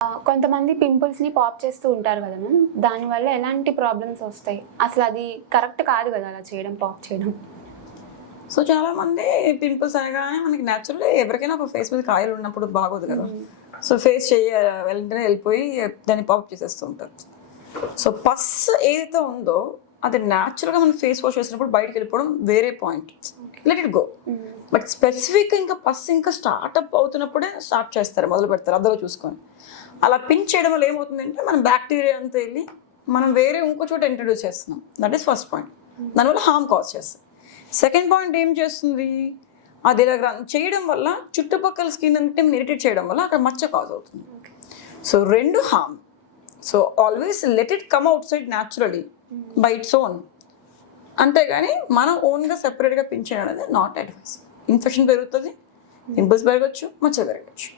కొంతమంది పింపుల్స్ని పాప్ చేస్తూ ఉంటారు కదా మ్యామ్ దానివల్ల ఎలాంటి ప్రాబ్లమ్స్ వస్తాయి? అసలు అది కరెక్ట్ కాదు కదా అలా చేయడం పాప్ చేయడం? సో చాలా మంది పింపుల్స్ అనగానే మనకి న్యాచురల్ ఎవరికైనా ఒక ఫేస్ మీద కాయలు ఉన్నప్పుడు బాగోదు కదా. సో ఫేస్ చేయ వెంటనే వెళ్ళిపోయి దాన్ని పాప్ చేసేస్తూ ఉంటారు. సో పస్ ఏదైతే ఉందో అది న్యాచురల్గా మనం ఫేస్ వాష్ చేసినప్పుడు బయటకు వెళ్ళిపోవడం వేరే point let it go but స్పెసిఫిక్గా ఇంకా పస్ ఇంకా స్టార్ట్అప్ అవుతున్నప్పుడే స్టార్ట్ చేస్తారు మొదలు పెడతారు అద్దలో చూసుకొని. అలా పింక్ చేయడం వల్ల ఏమవుతుందంటే మనం బ్యాక్టీరియా అంతా వెళ్ళి మనం వేరే ఇంకో చోట ఇంట్రడ్యూస్ చేస్తున్నాం. దట్ ఈస్ ఫస్ట్ పాయింట్ దానివల్ల హార్మ్ కాజ్ చేస్తుంది. సెకండ్ పాయింట్ ఏం చేస్తుంది? అది ఇలా చేయడం వల్ల చుట్టుపక్కల స్కిన్ అంటే ఇరిటేట్ చేయడం వల్ల అక్కడ మచ్చ కాజ్ అవుతుంది. సో రెండు harm so always let it come outside naturally by its own అంతేగాని మనం ఓన్గా సెపరేట్గా పెంచడం అనేది నాట్ అడ్వైస్ ఇన్ఫెక్షన్ పెరుగుతుంది పింపుల్స్ పెరగచ్చు మచ్చ పెరగచ్చు.